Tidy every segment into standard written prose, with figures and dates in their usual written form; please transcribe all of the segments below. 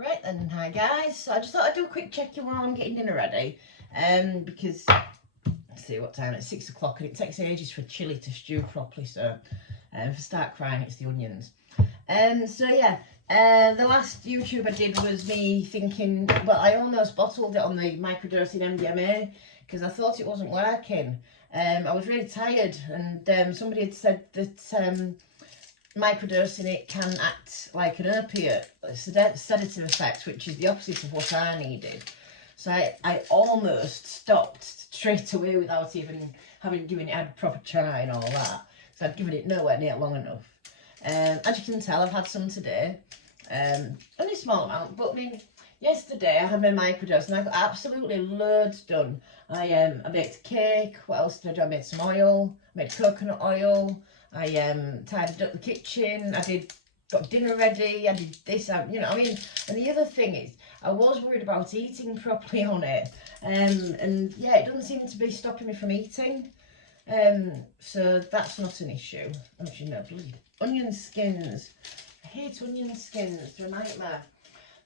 Right then, hi guys. So I just thought I'd do a quick check-in while I'm getting dinner ready. Because let's see what time it's 6 o'clock and it takes ages for chili to stew properly. So if I start crying, it's the onions. So yeah, the last YouTube I did was me thinking, well, I almost bottled it on the microdosing MDMA because I thought it wasn't working. I was really tired, and somebody had said that microdosing it can act like an opiate, a sedative effect, which is the opposite of what I needed. So I almost stopped straight away without even having given it a proper try and all that. So I'd given it nowhere near long enough. As you can tell, I've had some today. Only a small amount, but I mean, yesterday I had my microdose and I got absolutely loads done. I baked a cake. What else did I do? I made some oil, made coconut oil. I tidied up the kitchen. Got dinner ready. I did this. You know, I mean, and the other thing is, I was worried about eating properly on it, and yeah, it doesn't seem to be stopping me from eating. So that's not an issue. As you know, bloody onion skins. I hate onion skins. They're a nightmare.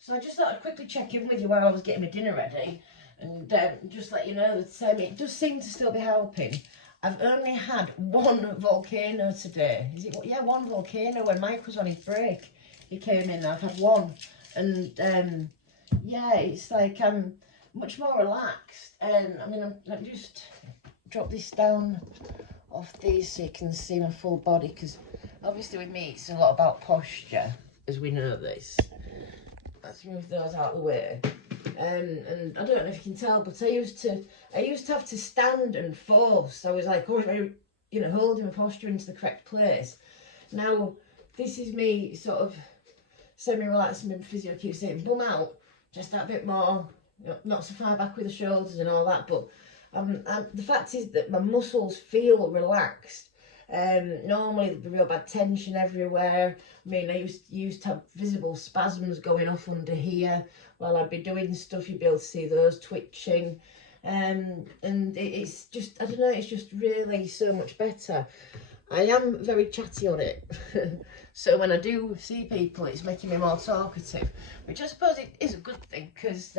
So I just thought I'd quickly check in with you while I was getting my dinner ready, and just let you know that it does seem to still be helping. I've only had one volcano today. Is it? Yeah, one volcano. When Mike was on his break, he came in. I've had one, and yeah, it's like I'm much more relaxed. I mean, I've just drop this down off these so you can see my full body, because obviously with me it's a lot about posture, as we know this. Let's move those out of the way. And I don't know if you can tell, but I used to have to stand and force. I was like, you know, holding my posture into the correct place. Now this is me sort of semi-relaxing, my physio keeps saying bum out, just that bit more, you know, not so far back with the shoulders and all that. But the fact is that my muscles feel relaxed. Normally the real bad tension everywhere. I mean, I used to have visible spasms going off under here while I'd be doing stuff. You'd be able to see those twitching, and it's just, I don't know, it's just really so much better. I am very chatty on it, so when I do see people, it's making me more talkative, which I suppose it is a good thing, because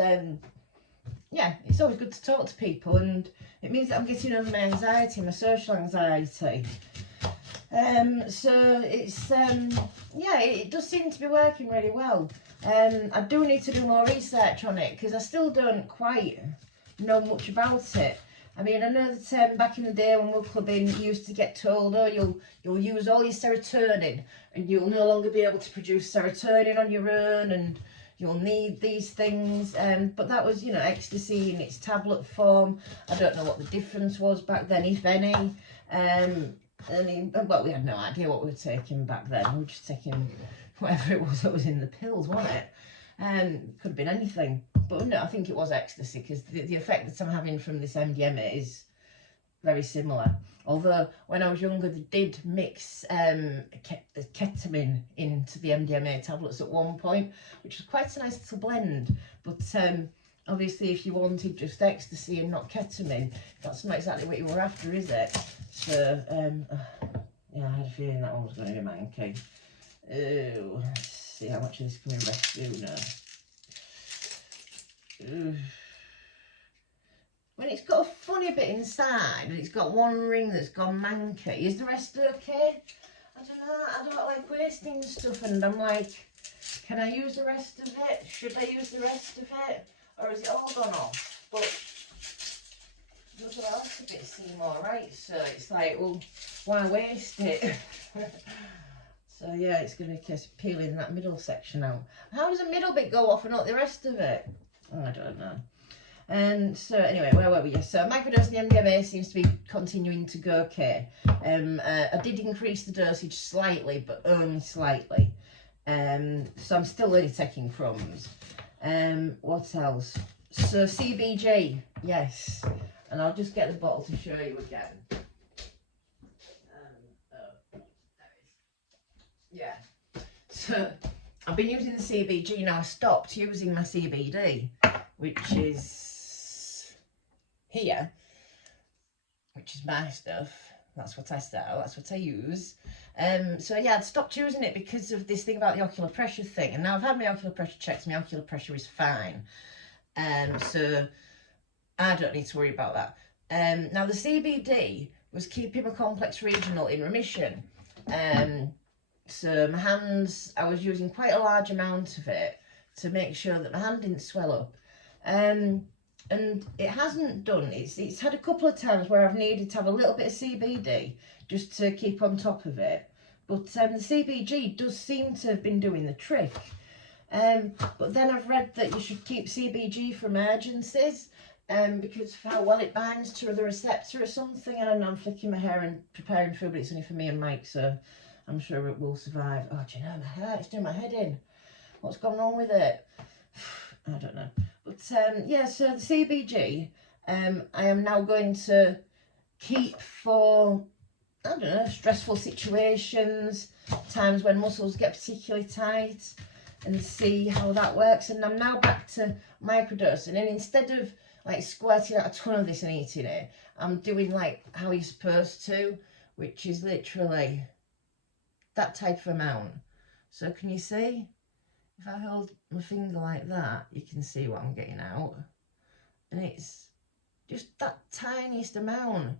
yeah, it's always good to talk to people, and it means that I'm getting over my anxiety, my social anxiety. So it's yeah, it does seem to be working really well. I do need to do more research on it, because I still don't quite know much about it. I mean, I know that back in the day when we were clubbing, you used to get told, oh, you'll use all your serotonin and you'll no longer be able to produce serotonin on your own, and you'll need these things. But that was, you know, ecstasy in its tablet form. I don't know what the difference was back then, if any. Well, we had no idea what we were taking back then. We were just taking whatever it was that was in the pills, wasn't it? Could have been anything. But no, I think it was ecstasy, because the effect that I'm having from this MDMA is very similar. Although when I was younger, they did mix ketamine into the MDMA tablets at one point, which was quite a nice little blend. But obviously, if you wanted just ecstasy and not ketamine, that's not exactly what you were after, is it? So yeah, I had a feeling that one was going to be manky. Oh, let's see how much of this can we rest through now. When it's got a funny bit inside and it's got one ring that's gone manky, is the rest okay? I don't know, I don't like wasting stuff, and I'm like, can I use the rest of it? Should I use the rest of it? Or is it all gone off? But those are else a bit seem alright, so it's like, well, why waste it? So yeah, it's going to be a case of peeling that middle section out. How does the middle bit go off and not the rest of it? Oh, I don't know. And so anyway, where were we? So microdosing MDMA seems to be continuing to go okay. I did increase the dosage slightly, but only slightly. So I'm still only taking crumbs. What else? So CBG, yes. And I'll just get the bottle to show you again. Yeah. So I've been using the CBG now. I stopped using my CBD, which is here, which is my stuff. That's what I sell. That's what I use. So yeah, I'd stopped using it because of this thing about the ocular pressure thing. And now I've had my ocular pressure checked. My ocular pressure is fine. So I don't need to worry about that. Now the CBD was keeping my complex regional in remission. So my hands, I was using quite a large amount of it to make sure that my hand didn't swell up. And it hasn't done. It's had a couple of times where I've needed to have a little bit of CBD just to keep on top of it. But the CBG does seem to have been doing the trick. But then I've read that you should keep CBG for emergencies because of how well it binds to the receptor or something. I don't know, I'm flicking my hair and preparing food, but it's only for me and Mike, so I'm sure it will survive. Oh, do you know, my hair, it's doing my head in. What's gone wrong with it? I don't know. But yeah, so the CBG, I am now going to keep for, I don't know, stressful situations, times when muscles get particularly tight, and see how that works. And I'm now back to microdosing, and instead of like squirting out a ton of this and eating it, I'm doing like how you're supposed to, which is literally that type of amount. So can you see? If I hold my finger like that, you can see what I'm getting out. And it's just that tiniest amount.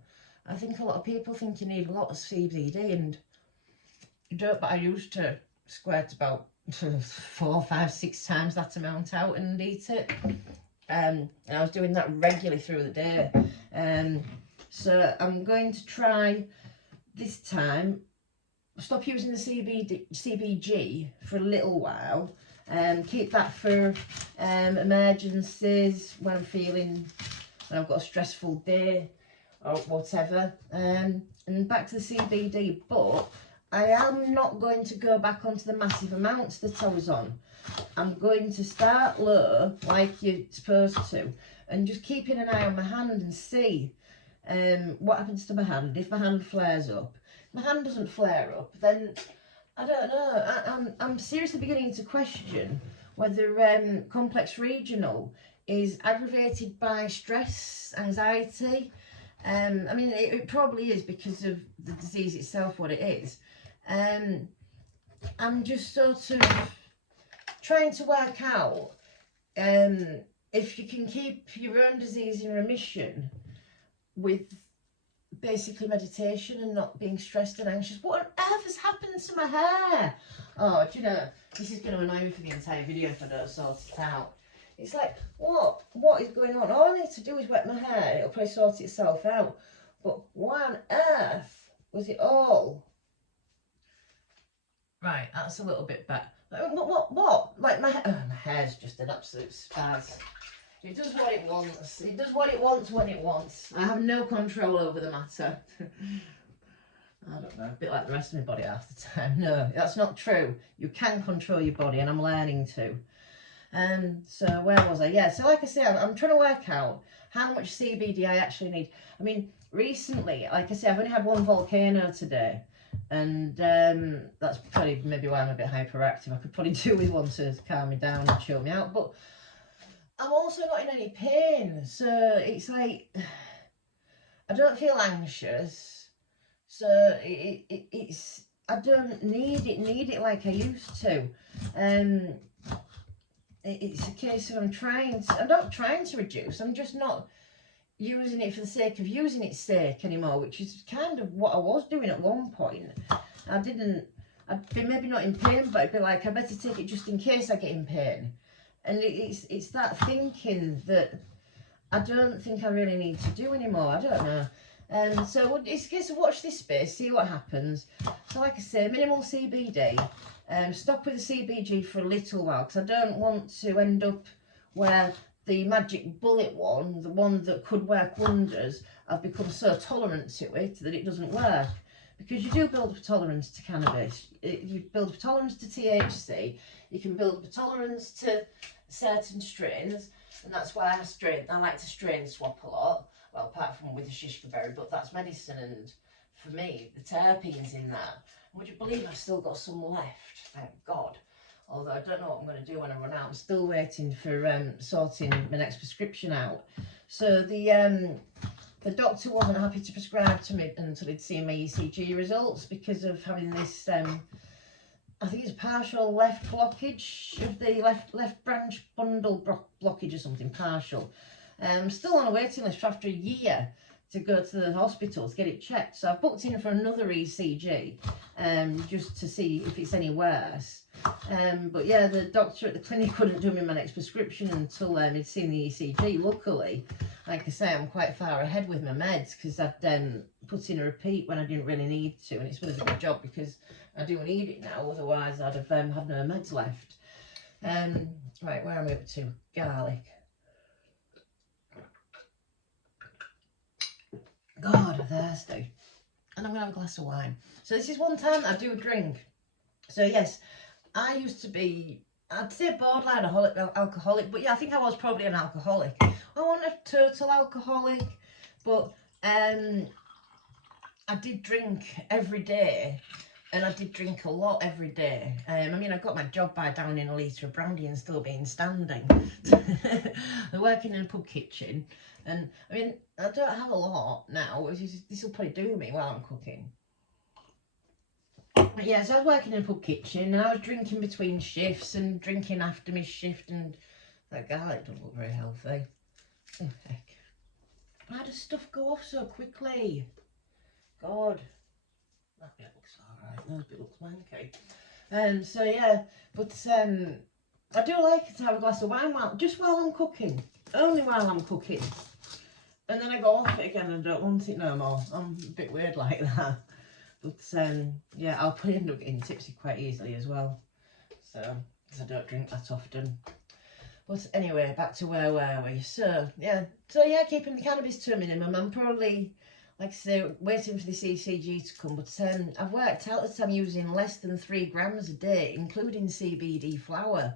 I think a lot of people think you need a lot of CBD, and you don't, but I used to squirt about 4, 5, 6 times that amount out and eat it. And I was doing that regularly through the day. So I'm going to try this time, stop using the CBG for a little while. Keep that for emergencies when I'm feeling, when I've got a stressful day or whatever. And back to the CBD, but I am not going to go back onto the massive amounts that I was on. I'm going to start low, like you're supposed to, and just keeping an eye on my hand and see what happens to my hand. If my hand flares up, if my hand doesn't flare up, then I don't know. I'm seriously beginning to question whether complex regional is aggravated by stress, anxiety. I mean, it probably is because of the disease itself, what it is. I'm just sort of trying to work out if you can keep your own disease in remission with basically meditation and not being stressed and anxious. What on earth has happened to my hair? Oh, do you know, this is going to annoy me for the entire video if I don't sort it out. It's like, what is going on? All I need to do is wet my hair and it'll probably sort itself out. But why on earth was it all? Right, that's a little bit better. What? Like my hair's just an absolute spaz. It does what it wants. It does what it wants when it wants. I have no control over the matter. I don't know, a bit like the rest of my body half the time. No, that's not true. You can control your body, and I'm learning to. So where was I? Yeah, so like I say, I'm trying to work out how much CBD I actually need. I mean, recently, like I say, I've only had one volcano today. And that's probably maybe why I'm a bit hyperactive. I could probably do with one to calm me down and chill me out. But I'm also not in any pain. So it's like, I don't feel anxious. So it's, I don't need it like I used to. It's a case of I'm not trying to reduce. I'm just not using it for the sake of using its sake anymore, which is kind of what I was doing at one point. I'd be maybe not in pain, but I'd be like, I better take it just in case I get in pain. And it's that thinking that I don't think I really need to do anymore. I don't know. So it's a case of watch this space, see what happens. So like I say, minimal CBD. Stop with the CBG for a little while, because I don't want to end up where the magic bullet one, the one that could work wonders, I've become so tolerant to it that it doesn't work. Because you do build up a tolerance to cannabis. You build up a tolerance to THC. You can build up a tolerance to certain strains, and that's why I like to strain swap a lot. Well, apart from with the shishka berry, but that's medicine, and for me, the terpenes in that. Would you believe I've still got some left? Thank God. Although I don't know what I'm going to do when I run out. I'm still waiting for sorting my next prescription out. So the the doctor wasn't happy to prescribe to me until he'd seen my ECG results because of having this, I think it's partial left blockage of the left branch bundle blockage or something, partial. Still on a waiting list for after a year to go to the hospital to get it checked. So I've booked in for another ECG just to see if it's any worse. But yeah, the doctor at the clinic couldn't do me my next prescription until he'd seen the ECG. Luckily, like I say, I'm quite far ahead with my meds because I'd put in a repeat when I didn't really need to, and it's been a good job because I do need it now, otherwise I'd have had no meds left. Right, where am I up to? Garlic. God, I'm thirsty. And I'm going to have a glass of wine. So this is one time I do drink. So yes, I used to be, I'd say borderline alcoholic, but yeah, I think I was probably an alcoholic. I wasn't a total alcoholic, but I did drink every day. And I did drink a lot every day. I mean, I got my job by downing a litre of brandy and still being standing. I'm working in a pub kitchen. And, I mean, I don't have a lot now. This will probably do me while I'm cooking. But yeah, so I was working in a pub kitchen and I was drinking between shifts and drinking after my shift. And that garlic doesn't look very healthy. Oh, heck. Why does stuff go off so quickly? God. That bit looks alright, that bit looks wanky. So yeah, but I do like to have a glass of wine just while I'm cooking. Only while I'm cooking. And then I go off it again and I don't want it no more. I'm a bit weird like that. But yeah, I'll probably end up getting tipsy quite easily as well. So, because I don't drink that often. But anyway, back to where were we? So yeah, keeping the cannabis to a minimum. I'm probably, like I say, waiting for this ECG to come, but I've worked out that I'm using less than 3 grams a day, including CBD flower.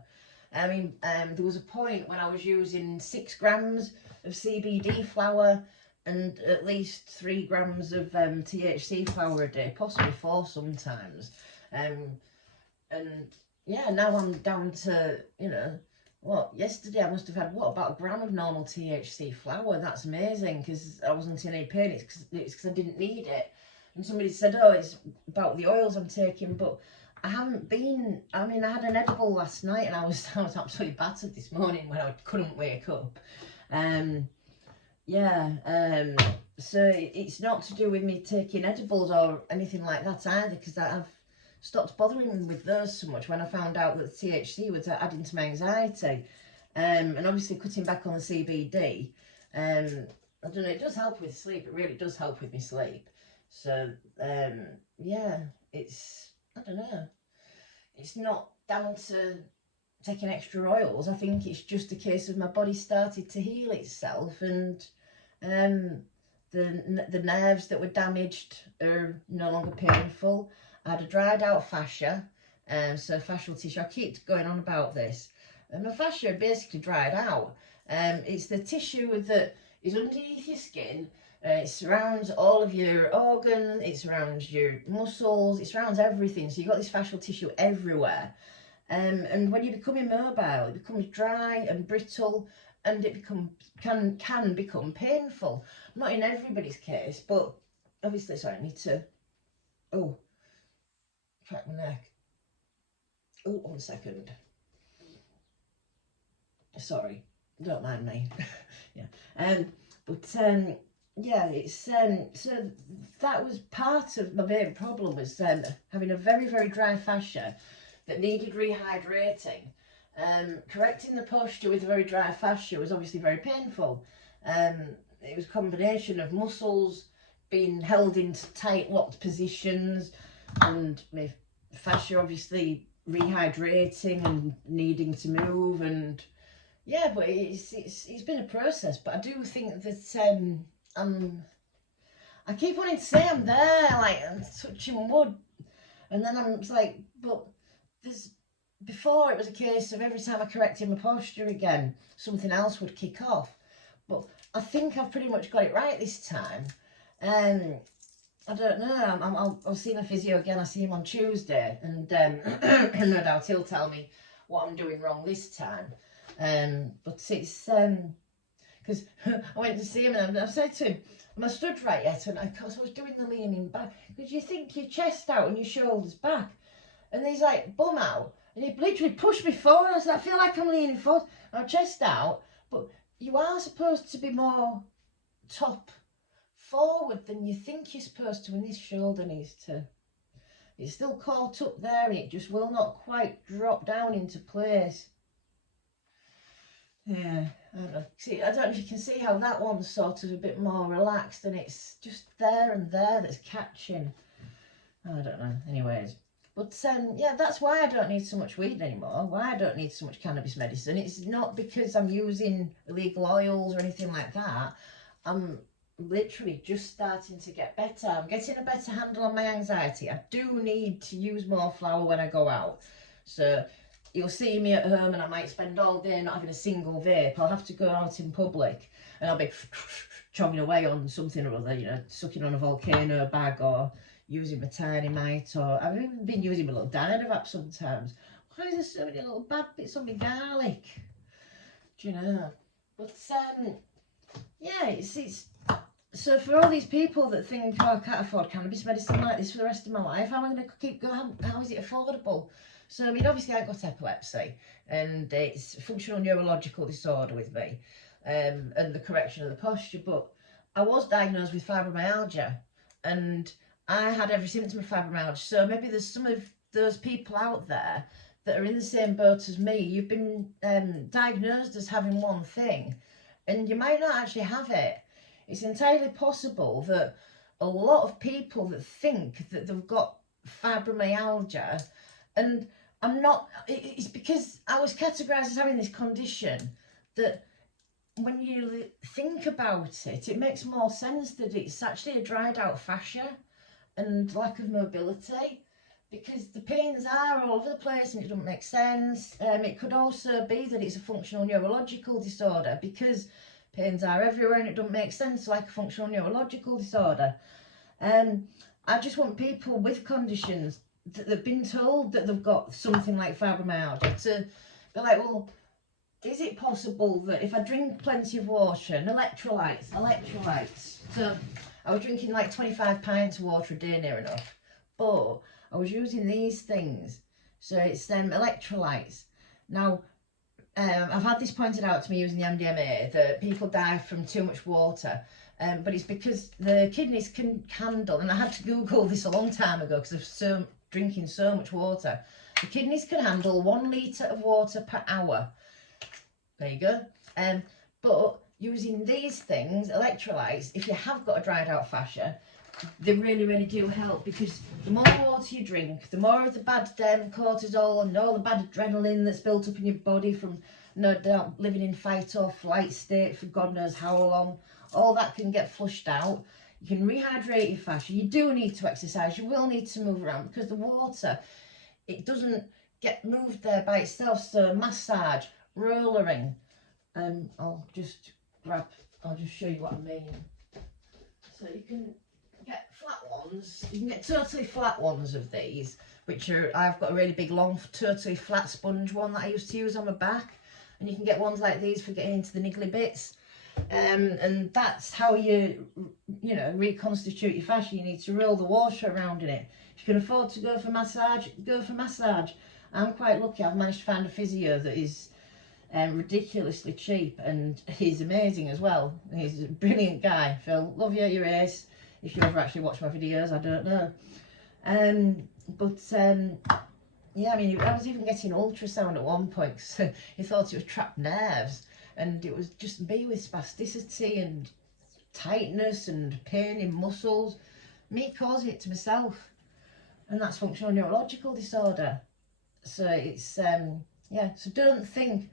I mean, there was a point when I was using 6 grams of CBD flower and at least 3 grams of THC flower a day, possibly 4 sometimes. And yeah, now I'm down to, you know, what, yesterday I must have had, what, about a gram of normal THC flower. That's amazing, because I wasn't in any pain. It's because I didn't need it. And somebody said, oh, it's about the oils I'm taking, but I haven't been, I mean, I had an edible last night and I was absolutely battered this morning when I couldn't wake up. So it's not to do with me taking edibles or anything like that either, because I've stopped bothering with those so much when I found out that THC was adding to my anxiety. And obviously cutting back on the CBD, I don't know, it does help with sleep. It really does help with my sleep. So, yeah, it's, I don't know, it's not down to taking extra oils. I think it's just a case of my body started to heal itself, and the nerves that were damaged are no longer painful. I had a dried out fascia, so fascial tissue. I keep going on about this. And my fascia basically dried out. It's the tissue that is underneath your skin. It surrounds all of your organs, it surrounds your muscles, it surrounds everything. So you've got this fascial tissue everywhere. And when you become immobile, it becomes dry and brittle, and it can become painful. Not in everybody's case, but obviously, sorry, I need to, crack my neck. Oh, 1 second. Sorry, don't mind me. Yeah. Yeah, it's so that was part of my main problem, was having a very, very dry fascia that needed rehydrating. Correcting the posture with very dry fascia was obviously very painful. It was a combination of muscles being held into tight locked positions, and my fascia obviously rehydrating and needing to move. And yeah, but it's been a process. But I do think that I keep wanting to say I'm there, like I'm touching wood, and then I'm like, but before it was a case of every time I corrected my posture again, something else would kick off. But I think I've pretty much got it right this time. I don't know, I'll see my physio again. I see him on Tuesday, and no doubt he'll tell me what I'm doing wrong this time. But it's, because because I went to see him and I said to him, am I stood right yet? And of course I was doing the leaning back, because you think your chest out and your shoulders back, and he's like bum out, and he literally pushed me forward. I said, I feel like I'm leaning forward, my chest out, but you are supposed to be more top forward than you think you're supposed to, when this shoulder needs to, it's still caught up there and it just will not quite drop down into place. Yeah, I don't know. See, I don't know if you can see how that one's sort of a bit more relaxed, and it's just there and there that's catching. I don't know. Anyways, but yeah, that's why I don't need so much weed anymore. Why I don't need so much cannabis medicine. It's not because I'm using illegal oils or anything like that. I'm literally just starting to get better. I'm getting a better handle on my anxiety. I do need to use more flower when I go out. So you'll see me at home and I might spend all day not having a single vape. I'll have to go out in public and I'll be chogging away on something or other, you know, sucking on a volcano bag or using my tiny mite, or I've even been using my little Dynavap sometimes. Why is there so many little bad bits on my garlic? Do you know? But yeah, it's so for all these people that think, oh, I can't afford cannabis medicine like this for the rest of my life, how am I going to keep going? How is it affordable? So, I mean, obviously I've got epilepsy and it's a functional neurological disorder with me, and the correction of the posture, but I was diagnosed with fibromyalgia and I had every symptom of fibromyalgia. So maybe there's some of those people out there that are in the same boat as me. You've been diagnosed as having one thing and you might not actually have it. It's entirely possible that a lot of people that think that they've got fibromyalgia, and I'm not, it's because I was categorised as having this condition that when you think about it, it makes more sense that it's actually a dried out fascia and lack of mobility, because the pains are all over the place and it doesn't make sense. It could also be that it's a functional neurological disorder, because pains are everywhere and it doesn't make sense like a functional neurological disorder. I just want people with conditions that have been told that they've got something like fibromyalgia to be like, well, is it possible that if I drink plenty of water and electrolytes, so I was drinking like 25 pints of water a day near enough, but I was using these things, so it's electrolytes. Now, I've had this pointed out to me using the MDMA that people die from too much water, but it's because the kidneys can handle, and I had to Google this a long time ago because of drinking so much water, the kidneys can handle 1 litre of water per hour. There you go. But using these things, electrolytes, if you have got a dried out fascia, they really, really do help, because the more water you drink, the more of the bad cortisol and all the bad adrenaline that's built up in your body from, no doubt, living in fight or flight state for God knows how long, all that can get flushed out. You can rehydrate your fascia. You do need to exercise. You will need to move around, because the water, it doesn't get moved there by itself. So massage, rollering. I'll just show you what I mean. So you can get flat ones. You can get totally flat ones of these, which are, I've got a really big long totally flat sponge one that I used to use on my back, and you can get ones like these for getting into the niggly bits. And that's how you reconstitute your fascia. You need to roll the water around in it. If you can afford to go for massage, go for massage. I'm quite lucky. I've managed to find a physio that is ridiculously cheap, and he's amazing as well. He's a brilliant guy. Phil, love you at your ace. If you ever actually watch my videos, I don't know. Yeah, I mean, I was even getting ultrasound at one point because he thought it was trapped nerves, and it was just me with spasticity and tightness and pain in muscles, me causing it to myself, and that's functional neurological disorder. So it's yeah, so don't think,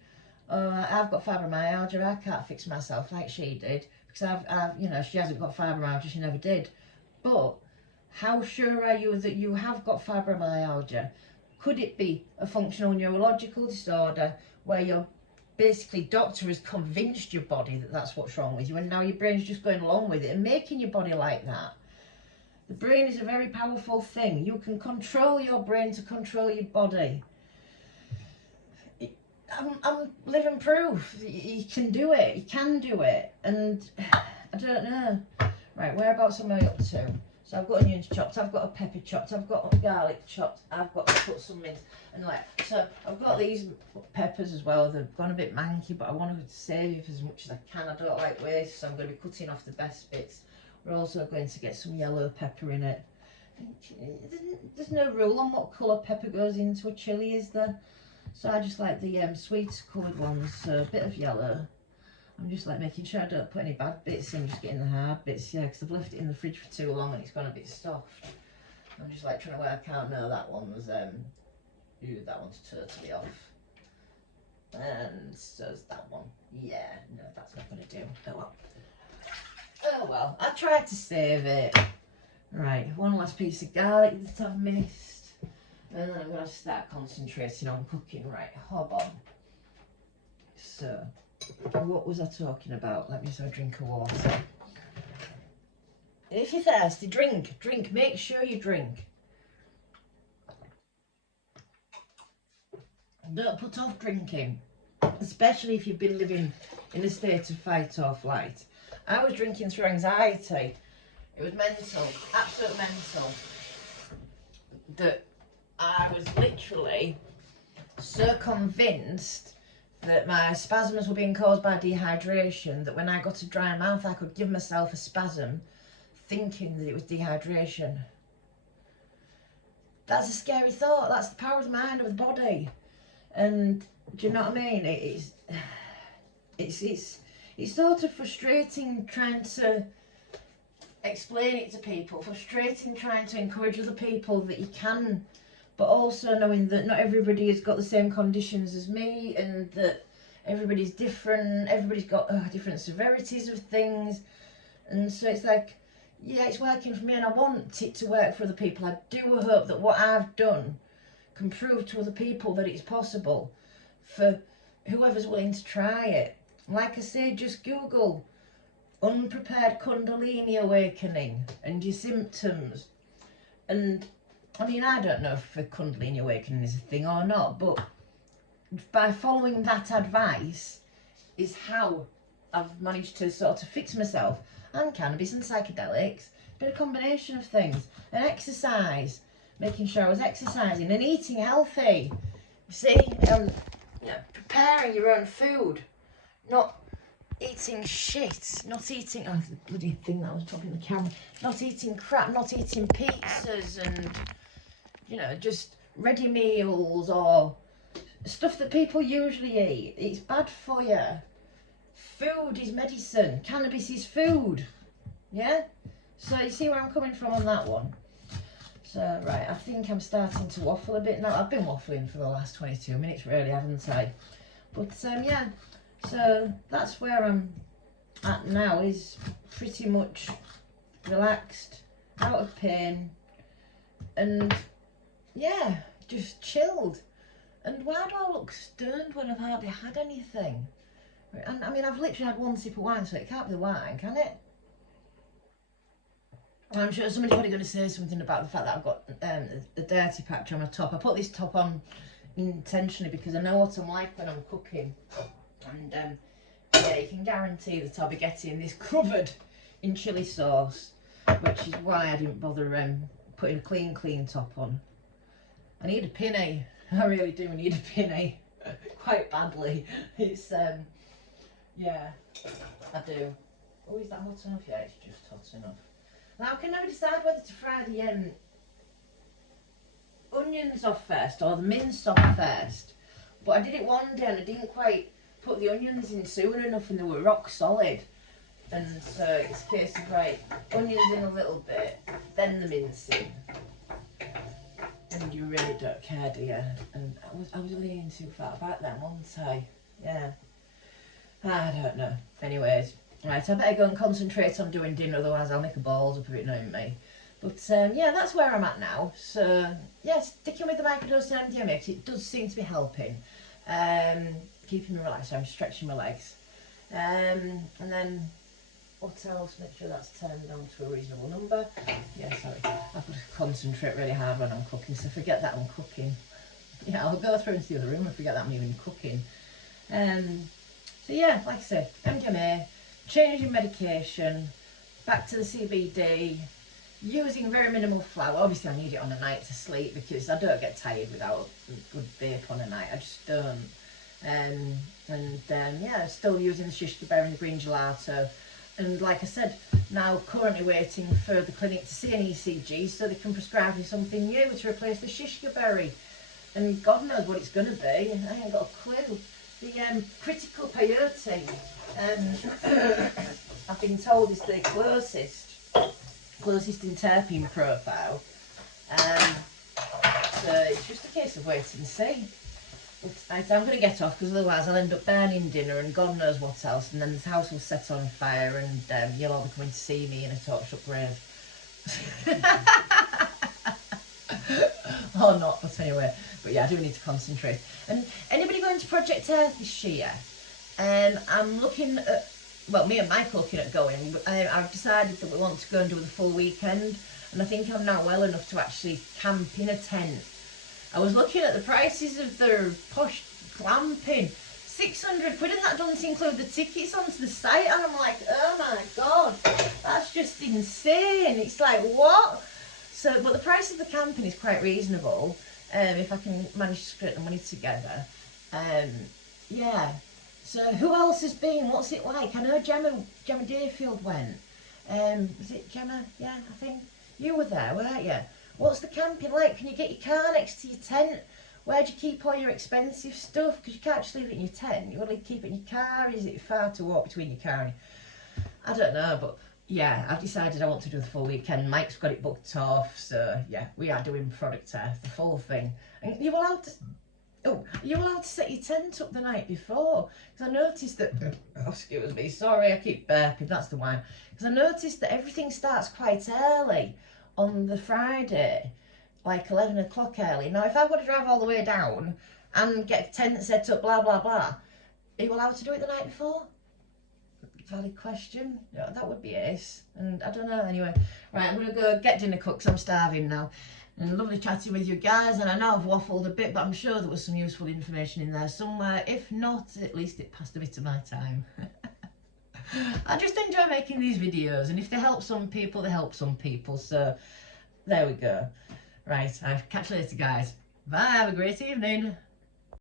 oh, I've got fibromyalgia, I can't fix myself like she did, because I've you know, she hasn't got fibromyalgia, she never did. But how sure are you that you have got fibromyalgia? Could it be a functional neurological disorder where your basically doctor has convinced your body that that's what's wrong with you, and now your brain's just going along with it and making your body like that? The brain is a very powerful thing. You can control your brain to control your body. I'm living proof. You can do it. You can do it. And I don't know. Right, whereabouts am I up to? So I've got onions chopped, I've got a pepper chopped, I've got garlic chopped, I've got to put some in. And like, so I've got these peppers as well. They've gone a bit manky, but I want to save as much as I can. I don't like waste, so I'm going to be cutting off the best bits. We're also going to get some yellow pepper in it. There's no rule on what colour pepper goes into a chilli, is there? So I just like the sweet coloured ones, so a bit of yellow. I'm just like making sure I don't put any bad bits in, just getting the hard bits, yeah, because I've left it in the fridge for too long and it's gone a bit soft. I'm just like trying to work out, no, that one's, that one's totally off. And so's that one. Yeah, no, that's not going to do. Oh well. Oh well, I tried to save it. Right, one last piece of garlic that I've missed. And then I'm going to start concentrating on cooking. Right, hob on. So, what was I talking about? Let me just have a drink of water. If you're thirsty, drink. Make sure you drink. Don't put off drinking, especially if you've been living in a state of fight or flight. I was drinking through anxiety. It was mental, absolute mental. That I was literally so convinced that my spasms were being caused by dehydration that when I got a dry mouth I could give myself a spasm thinking that it was dehydration. That's a scary thought. That's the power of the mind, of the body. And do you know what I mean? It's sort of frustrating trying to explain it to people, frustrating trying to encourage other people that you can, but also knowing that not everybody has got the same conditions as me, and that everybody's different, everybody's got different severities of things. And so it's like, yeah, it's working for me and I want it to work for other people. I do hope that what I've done can prove to other people that it's possible for whoever's willing to try it. Like I say, just Google unprepared Kundalini awakening and your symptoms. And I mean, I don't know if a Kundalini awakening is a thing or not, but by following that advice is how I've managed to sort of fix myself. And cannabis and psychedelics, bit of combination of things. And exercise, making sure I was exercising and eating healthy. You see, preparing your own food, not eating shit, not eating, oh, the bloody thing that I was talking to the camera, not eating crap, not eating pizzas and, just ready meals or stuff that people usually eat. It's bad for you. Food is medicine. Cannabis is food. Yeah? So you see where I'm coming from on that one. So, right, I think I'm starting to waffle a bit now. I've been waffling for the last 22 minutes, really, haven't I? But, yeah. So, that's where I'm at now, is pretty much relaxed, out of pain, and, yeah, just chilled. And why do I look stoned when I've hardly had anything? And I mean, I've literally had one sip of wine, so it can't be the wine, can it? I'm sure somebody's probably going to say something about the fact that I've got a dirty patch on my top. I put this top on intentionally because I know what I'm like when I'm cooking. And yeah, you can guarantee that I'll be getting this covered in chilli sauce, which is why I didn't bother putting a clean top on. I need a pinny. I really do need a pinny. Quite badly. It's, yeah, I do. Oh, is that hot enough? Yeah, it's just hot enough. Now I can never decide whether to fry the onions off first or the mince off first. But I did it one day and I didn't quite put the onions in soon enough and they were rock solid. And so it's a case of, right, onions in a little bit, then the mince in. And you really don't care, do you? And I was leaning too far back then, wasn't I? Yeah. I don't know. Anyways. Right, I better go and concentrate on doing dinner, otherwise I'll make a balls up of it knowing me. But yeah, that's where I'm at now. So yeah, sticking with the microdose and MDMA, it does seem to be helping. Keeping me relaxed, so I'm stretching my legs. And then what else? Make sure that's turned down to a reasonable number. Yeah, sorry. I've got to concentrate really hard when I'm cooking, so forget that I'm cooking. yeah, I'll go through into the other room and forget that I'm even cooking. So yeah, like I said, MDMA, changing medication, back to the CBD, using very minimal flour. Obviously I need it on a night to sleep because I don't get tired without a good vape on a night. I just don't. Yeah, still using the shish kebab and the green gelato. And like I said, now currently waiting for the clinic to see an ECG so they can prescribe me something new to replace the shishka berry. And God knows what it's going to be. I ain't got a clue. The critical peyote, I've been told is the closest in terpene profile. So it's just a case of waiting and see. I'm going to get off because otherwise I'll end up burning dinner and God knows what else, and then this house will set on fire and you'll all be coming to see me in a torched up grave. Or not, but anyway. But yeah, I do need to concentrate. And anybody going to Project Earth this year? I'm looking at, well, me and Mike are looking at going. I've decided that we want to go and do the full weekend, and I think I'm now well enough to actually camp in a tent. I was looking at the prices of the posh glamping, 600 quid, and that doesn't include the tickets onto the site, and I'm like, oh my God, that's just insane. It's like, what? So, but the price of the camping is quite reasonable, if I can manage to scrape the money together. Yeah. So who else has been? What's it like? I know Gemma Deerfield went. Was it Gemma? Yeah, I think. You were there, weren't you? What's the camping like? Can you get your car next to your tent? Where do you keep all your expensive stuff? Because you can't just leave it in your tent. You want to keep it in your car? Is it far to walk between your car and... I don't know, but yeah, I've decided I want to do the full weekend. Mike's got it booked off, so yeah, we are doing Product Earth, the full thing. And you're allowed to... Oh, you're allowed to set your tent up the night before. Because I noticed that... Oh, excuse me, sorry, I keep burping, that's the wine. Because I noticed that everything starts quite early on the Friday, like 11 o'clock early. Now, if I've got to drive all the way down and get a tent set up, blah, blah, blah, are you allowed to do it the night before? Valid question. Yeah, that would be ace. And I don't know, anyway. Right, I'm going to go get dinner cooked because I'm starving now. And lovely chatting with you guys. And I know I've waffled a bit, but I'm sure there was some useful information in there somewhere. If not, at least it passed a bit of my time. I just enjoy making these videos, and if they help some people, they help some people. So there we go. Right, I'll catch you later, guys. Bye, have a great evening.